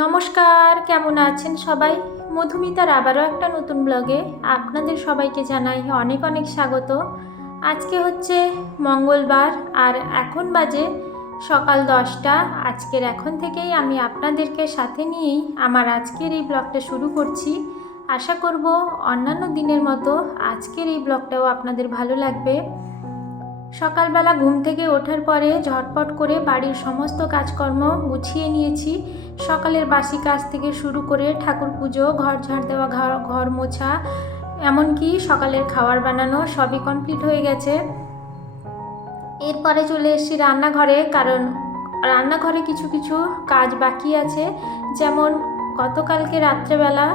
নমস্কার, কেমন আছেন সবাই? মধুমিতার আবারও একটা নতুন ব্লগে আপনাদের সবাইকে জানাই অনেক অনেক স্বাগত। আজকে হচ্ছে মঙ্গলবার আর এখন বাজে সকাল 10টা। আজকের এখন থেকেই আমি আপনাদেরকে সাথে নিয়েই আমার আজকের এই ব্লগটা শুরু করছি। আশা করব অন্যান্য দিনের মতো আজকের এই ব্লগটাও আপনাদের ভালো লাগবে। সকালবেলা ঘুম থেকে ওঠার পরে ঝটপট করে বাড়ির সমস্ত কাজকর্ম গুছিয়ে নিয়েছি। সকালের বাসি কাজ থেকে শুরু করে ঠাকুর পুজো, ঘর ঝাড় দেওয়া, ঘর মোছা, এমনকি সকালের খাবার বানানো সবই কমপ্লিট হয়ে গেছে। এরপরে চলে এসেছি রান্নাঘরে, কারণ রান্নাঘরে কিছু কিছু কাজ বাকি আছে। যেমন গতকালকে রাত্রেবেলা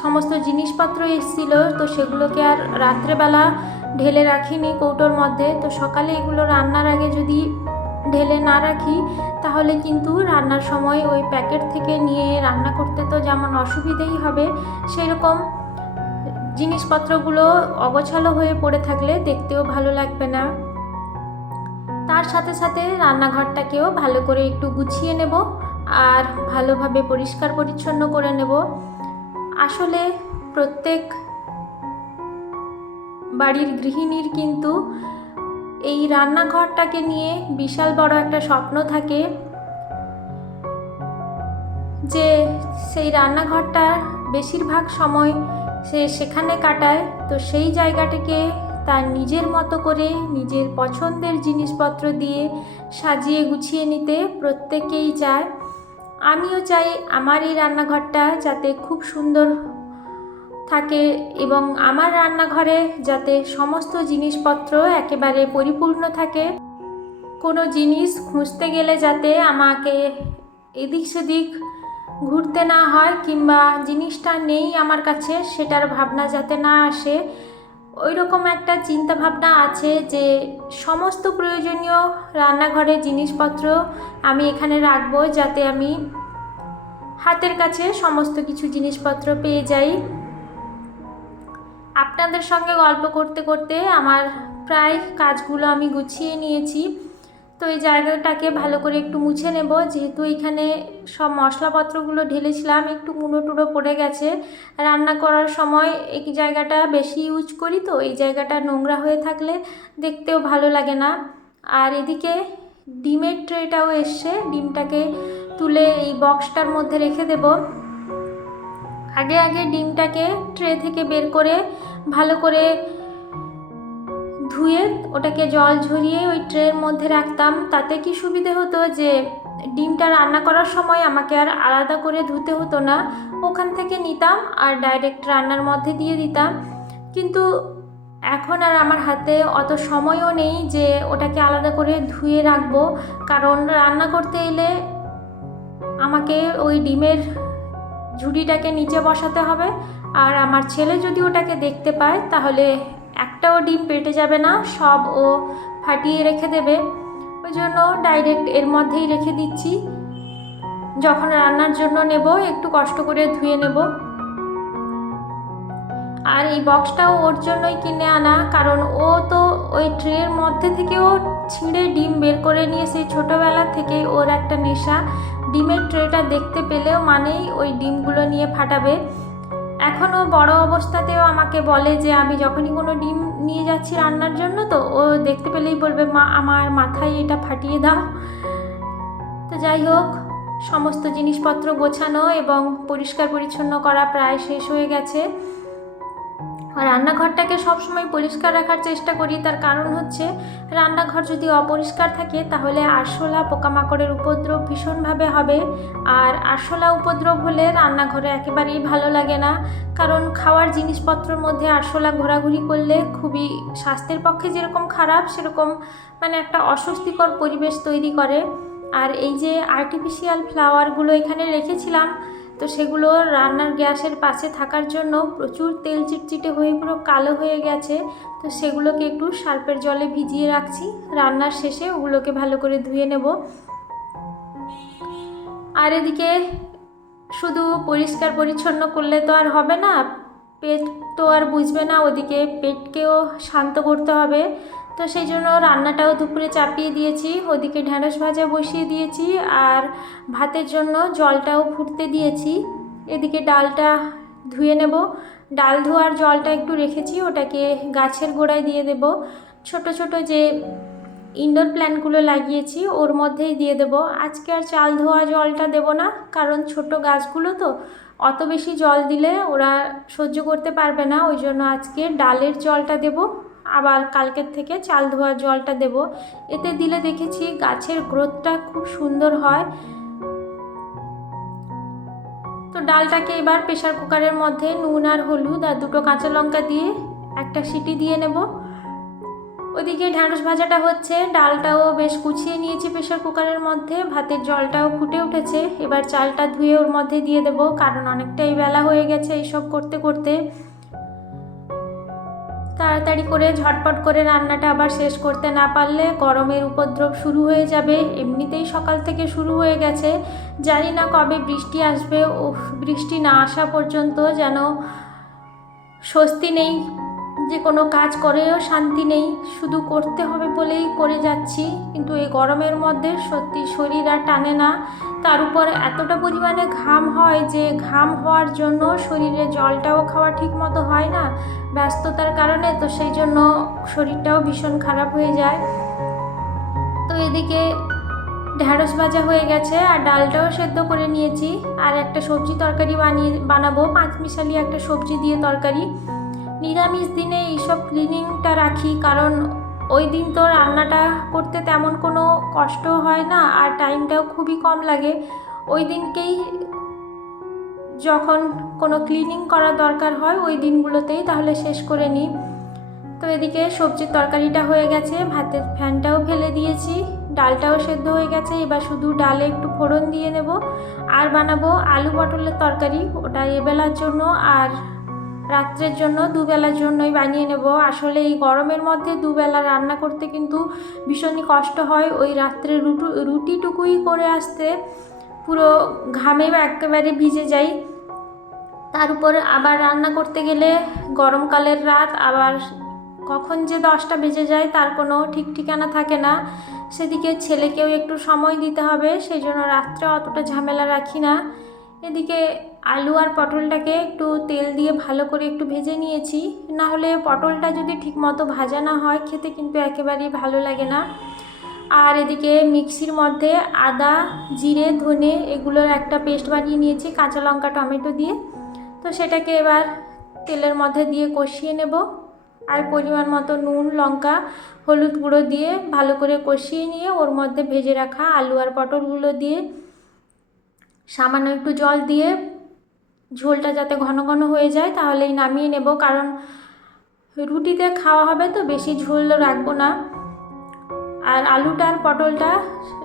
সমস্ত জিনিসপত্র এসেছিল, তো সেগুলোকে আর রাত্রেবেলা ঢেলে রাখিনি কৌটোর মধ্যে। তো সকালে এগুলো রান্নার আগে যদি ঢেলে না রাখি তাহলে কিন্তু রান্নার সময় ওই প্যাকেট থেকে নিয়ে রান্না করতে তো যেমন অসুবিধেই হবে, সেরকম জিনিসপত্রগুলো অগোছালো হয়ে পড়ে থাকলে দেখতেও ভালো লাগবে না। তার সাথে সাথে রান্নাঘরটাকেও ভালো করে একটু গুছিয়ে নেব আর ভালোভাবে পরিষ্কার পরিচ্ছন্ন করে নেব। আসলে প্রত্যেক বাড়ির গৃহিণীর কিন্তু এই রান্নাঘরটাকে নিয়ে বিশাল বড় একটা স্বপ্ন থাকে, যে সেই রান্নাঘরটা বেশিরভাগ সময় সে সেখানে কাটায়। তো সেই জায়গাটাকে তার নিজের মতো করে নিজের পছন্দের জিনিসপত্র দিয়ে সাজিয়ে গুছিয়ে নিতে প্রত্যেকেই চায়। আমিও চাই আমার এই রান্নাঘরটা যাতে খুব সুন্দর থাকে এবং আমার রান্নাঘরে যাতে সমস্ত জিনিসপত্র একেবারে পরিপূর্ণ থাকে। কোনো জিনিস খুঁজতে গেলে যাতে আমাকে এদিক সেদিক ঘুরতে না হয়, কিংবা জিনিসটা নেই আমার কাছে সেটার ভাবনা যাতে না আসে। ওই রকম একটা চিন্তা ভাবনা আছে যে সমস্ত প্রয়োজনীয় রান্নাঘরের জিনিসপত্র আমি এখানে রাখবো, যাতে আমি হাতের কাছে সমস্ত কিছু জিনিসপত্র পেয়ে যাই। আপনাদের সঙ্গে গল্প করতে করতে আমার প্রায় কাজগুলো আমি গুছিয়ে নিয়েছি। তো এই জায়গাটাকে ভালো করে একটু মুছে নেব, যেহেতু এখানে সব মশলাপত্রগুলো ঢেলেছিলাম একটু মুড়ো টুড়ো পড়ে গেছে। রান্না করার সময় এই জায়গাটা বেশি ইউজ করি, তো এই জায়গাটা নোংরা হয়ে থাকলে দেখতেও ভালো লাগে না। আর এদিকে ডিমের ট্রেটাও এসছে, ডিমটাকে তুলে এই বক্সটার মধ্যে রেখে দেব। আগে আগে ডিমটাকে ট্রে থেকে বের করে ভালো করে ধুয়ে ওটাকে জল ঝরিয়ে ওই ট্রের মধ্যে রাখতাম। তাতে কি সুবিধে হতো যে ডিমটা রান্না করার সময় আমাকে আর আলাদা করে ধুতে হতো না, ওখান থেকে নিতাম আর ডাইরেক্ট রান্নার মধ্যে দিয়ে দিতাম। কিন্তু এখন আর আমার হাতে অত সময়ও নেই যে ওটাকে আলাদা করে ধুয়ে রাখবো, কারণ রান্না করতে এলে আমাকে ওই ডিমের ঝুড়িটাকে নিচে বসাতে হবে। আর আমার ছেলে যদি ওটাকে দেখতে পায় তাহলে একটাও ডিম পেটে যাবে না, সব ও ফাটিয়ে রেখে দেবে। ওই জন্য ডাইরেক্ট এর মধ্যেই রেখে দিচ্ছি। যখন রান্নার জন্য নেব একটু কষ্ট করে ধুয়ে নেব। আর এই বক্সটাও ওর জন্যই কিনে আনা, কারণ ও তো ওই ট্রের মধ্যে থেকেও ছিঁড়ে ডিম বের করে নিয়ে সেই ছোটোবেলা থেকেই ওর একটা নেশা, ডিমের ট্রেটা দেখতে পেলেও মানেই ওই ডিমগুলো নিয়ে ফাটাবে। এখনও বড় অবস্থাতেও আমাকে বলে যে আমি যখনই কোনো ডিম নিয়ে যাচ্ছি রান্নার জন্য, তো ও দেখতে পেলেই বলবে, মা আমার মাথায় এটা ফাটিয়ে দাও। তো যাই হোক, সমস্ত জিনিসপত্র গোছানো এবং পরিষ্কার পরিচ্ছন্ন করা প্রায় শেষ হয়ে গেছে। রান্নাঘরটাকে সবসময় পরিষ্কার রাখার চেষ্টা করি, তার কারণ হচ্ছে রান্নাঘর যদি অপরিষ্কার থাকে তাহলে আরশোলা পোকামাকড়ের উপদ্রব ভীষণভাবে হবে। আর আরশোলা উপদ্রব হলে রান্নাঘরে একেবারেই ভালো লাগে না, কারণ খাওয়ার জিনিসপত্রের মধ্যে আরশোলা ঘোরাঘুরি করলে খুবই স্বাস্থ্যের পক্ষে যেরকম খারাপ, সেরকম মানে একটা অস্বস্তিকর পরিবেশ তৈরি করে। আর এই যে আর্টিফিশিয়াল ফ্লাওয়ারগুলো এখানে রেখেছিলাম, তো সেগুলো রান্নার গ্যাসের পাশে থাকার জন্য প্রচুর তেল চিটচিটে হয়ে পুরো কালো হয়ে গেছে। তো সেগুলোকে একটু সার্ফের জলে ভিজিয়ে রাখছি, রান্নার শেষে ওগুলোকে ভালো করে ধুয়ে নেব। আর এদিকে শুধু পরিষ্কার পরিচ্ছন্ন করলে তো আর হবে না, পেট তো আর বুঝবে না, ওদিকে পেটকেও শান্ত করতে হবে। তো সেই জন্য রান্নাটাও দুপুরে চাপিয়ে দিয়েছি, ওদিকে ঢ্যাঁড়স ভাজা বসিয়ে দিয়েছি আর ভাতের জন্য জলটাও ফুটতে দিয়েছি। এদিকে ডালটা ধুয়ে নেব। ডাল ধোয়ার জলটা একটু রেখেছি, ওটাকে গাছের গোড়ায় দিয়ে দেব। ছোট ছোট যে ইনডোর প্ল্যান্টগুলো লাগিয়েছি ওর মধ্যেই দিয়ে দেব। আজকে আর চাল ধোয়া জলটা দেব না, কারণ ছোট গাছগুলো তো অত বেশি জল দিলে ওরা সহ্য করতে পারবে না, ওই জন্য আজকে ডালের জলটা দেব। আবার কালকের থেকে চাল ধোয়ার জলটা দেব। এতে দিলে দেখেছি গাছের গ্রোথটা খুব সুন্দর হয়। তো ডালটাকে এবার প্রেসার কুকারের মধ্যে নুন আর হলুদ আর 2টো কাঁচা লঙ্কা দিয়ে একটা সিটি দিয়ে নেব। ওইদিকে ঢ্যাঁড়স ভাজাটা হচ্ছে, ডালটাও বেশ কুচিয়ে নিয়েছি প্রেসার কুকারের মধ্যে, ভাতের জলটাও ফুটে উঠেছে। এবার চালটা ধুয়ে ওর মধ্যে দিয়ে দেব, কারণ অনেকটাই বেলা হয়ে গেছে এইসব করতে করতে। তাড়াতাড়ি করে ঝটপট করে রান্নাটা আবার শেষ করতে না পারলে গরমের উপদ্রব শুরু হয়ে যাবে। এমনিতেই সকাল থেকে শুরু হয়ে গেছে, জানি না কবে বৃষ্টি আসবে। ও বৃষ্টি না আসা পর্যন্ত যেন স্বস্তি নেই, যে কোনো কাজ করেও শান্তি নেই, শুধু করতে হবে বলেই করে যাচ্ছি। কিন্তু এই গরমের মধ্যে সত্যি শরীর আর টানে না। তার উপর এতটা পরিমাণে ঘাম হয় যে ঘাম হওয়ার জন্য শরীরে জলটাও খাওয়া ঠিক মতো হয় না ব্যস্ততার কারণে, তো সেই জন্য শরীরটাও ভীষণ খারাপ হয়ে যায়। তো এদিকে ঢ্যাঁড়স ভাজা হয়ে গেছে আর ডালটাও সেদ্ধ করে নিয়েছি। আর একটা সবজি তরকারি বানাবো, পাঁচমিশালি একটা সবজি দিয়ে তরকারি। নিরামিষ দিনে এইসব ক্লিনিংটা রাখি, কারণ ওই দিন তো রান্নাটা করতে তেমন কোনো কষ্ট হয় না আর টাইমটাও খুবই কম লাগে। ওই দিনকেই যখন কোনো ক্লিনিং করা দরকার হয় ওই দিনগুলোতেই তাহলে শেষ করে নিই। তো এদিকে সবজির তরকারিটা হয়ে গেছে, ভাতের ফ্যানটাও ফেলে দিয়েছি, ডালটাও সেদ্ধ হয়ে গেছে। এবার শুধু ডালে একটু ফোড়ন দিয়ে নেব আর বানাবো আলু পটলের তরকারি। ওটা এবেলার জন্য আর রাত্রের জন্য, দুবেলার জন্যই বানিয়ে নেব। আসলে এই গরমের মধ্যে দুবেলা রান্না করতে কিন্তু ভীষণই কষ্ট হয়। ওই রাত্রে রুটিটুকুই করে আসতে পুরো ঘামে একেবারে ভিজে যাই। তার উপর আবার রান্না করতে গেলে গরমকালের রাত, আবার কখন যে 10টা বেজে যায় তার কোনো ঠিক ঠিকানা থাকে না। সেদিকে ছেলেকেও একটু সময় দিতে হবে, সেই জন্য রাত্রে অতটা ঝামেলা রাখি না। এদিকে আলু আর পটলটাকে একটু তেল দিয়ে ভালো করে একটু ভেজে নিয়েছি, না হলে পটলটা যদি ঠিকমতো ভাজা না হয় খেতে কিন্তু একেবারেই ভালো লাগে না। আর এদিকে মিক্সির মধ্যে আদা, জিরে, ধনে এগুলোর একটা পেস্ট বানিয়ে নিয়েছি কাঁচা লঙ্কা টমেটো দিয়ে। তো সেটাকে এবার তেলের মধ্যে দিয়ে কষিয়ে নেব আর পরিমাণ মতো নুন, লঙ্কা, হলুদ গুঁড়ো দিয়ে ভালো করে কষিয়ে নিয়ে ওর মধ্যে ভেজে রাখা আলু আর পটলগুলো দিয়ে সামান্য একটু জল দিয়ে ঝোলটা যাতে ঘন ঘন হয়ে যায় তাহলেই নামিয়ে নেব, কারণ রুটিতে খাওয়া হবে তো বেশি ঝোল রাখবো না। আর আলুটা আর পটলটা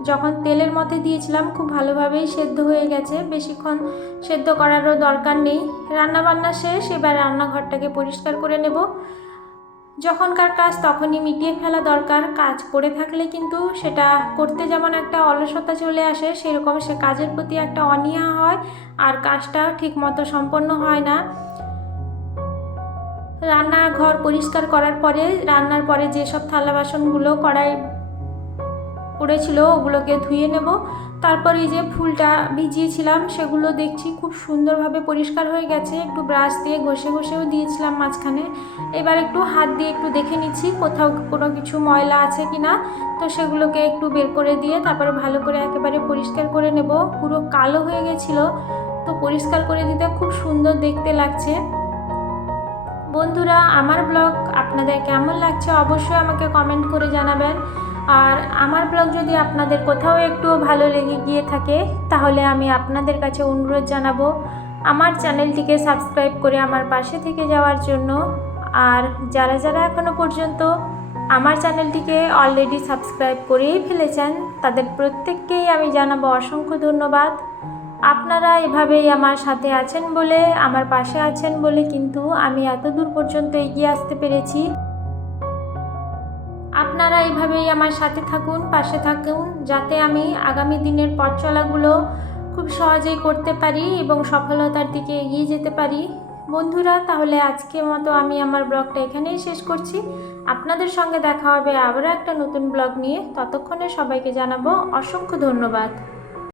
যখন তেলের মধ্যে দিয়েছিলাম খুব ভালোভাবেই সেদ্ধ হয়ে গেছে, বেশিক্ষণ সেদ্ধ করারও দরকার নেই। রান্নাবান্না শেষ, এবার রান্নাঘরটাকে পরিষ্কার করে নেব। যখনকার কাজ তখনই মিটিয়ে ফেলা দরকার। কাজ করে থাকলে কিন্তু সেটা করতে যেমন একটা অলসতা চলে আসে, সেরকম সে কাজের প্রতি একটা অনীহা হয় আর কাজটা ঠিকমতো সম্পন্ন হয় না। রান্নাঘর পরিষ্কার করার পরে রান্নার পরে যেসব থালা বাসনগুলো কড়াই পড়েছিল ওগুলোকে ধুয়ে নেব। তারপর এই যে ফুলটা ভিজিয়েছিলাম সেগুলো দেখছি খুব সুন্দরভাবে পরিষ্কার হয়ে গেছে, একটু ব্রাশ দিয়ে ঘষে ঘষেও দিয়েছিলাম মাঝখানে। এবার একটু হাত দিয়ে একটু দেখে নিচ্ছি কোথাও কোনো কিছু ময়লা আছে কি না, তো সেগুলোকে একটু বের করে দিয়ে তারপরে ভালো করে একেবারে পরিষ্কার করে নেব। পুরো কালো হয়ে গেছিলো, তো পরিষ্কার করে দিতে খুব সুন্দর দেখতে লাগছে। বন্ধুরা, আমার ব্লগ আপনাদের কেমন লাগছে অবশ্যই আমাকে কমেন্ট করে জানাবেন। আর আমার ব্লগ যদি আপনাদের কোথাও একটু ভালো লেগে গিয়ে থাকে তাহলে আমি আপনাদের কাছে অনুরোধ জানাবো আমার চ্যানেলটিকে সাবস্ক্রাইব করে আমার পাশে থেকে যাওয়ার জন্য। আর যারা যারা এখনও পর্যন্ত আমার চ্যানেলটিকে অলরেডি সাবস্ক্রাইব করেই ফেলেছেন তাদের প্রত্যেককেই আমি জানাবো অসংখ্য ধন্যবাদ। আপনারা এভাবেই আমার সাথে আছেন বলে, আমার পাশে আছেন বলে কিন্তু আমি এত দূর পর্যন্ত এগিয়ে আসতে পেরেছি। আপনারা এইভাবেই আমার সাথে থাকুন, পাশে থাকুন, যাতে আমি আগামী দিনের পথ চলাগুলো খুব সহজেই করতে পারি এবং সফলতার দিকে এগিয়ে যেতে পারি। বন্ধুরা, তাহলে আজকের মতো আমি আমার ব্লগটা এখানেই শেষ করছি। আপনাদের সঙ্গে দেখা হবে আবারও একটা নতুন ব্লগ নিয়ে। ততক্ষণে সবাইকে জানাবো অসংখ্য ধন্যবাদ।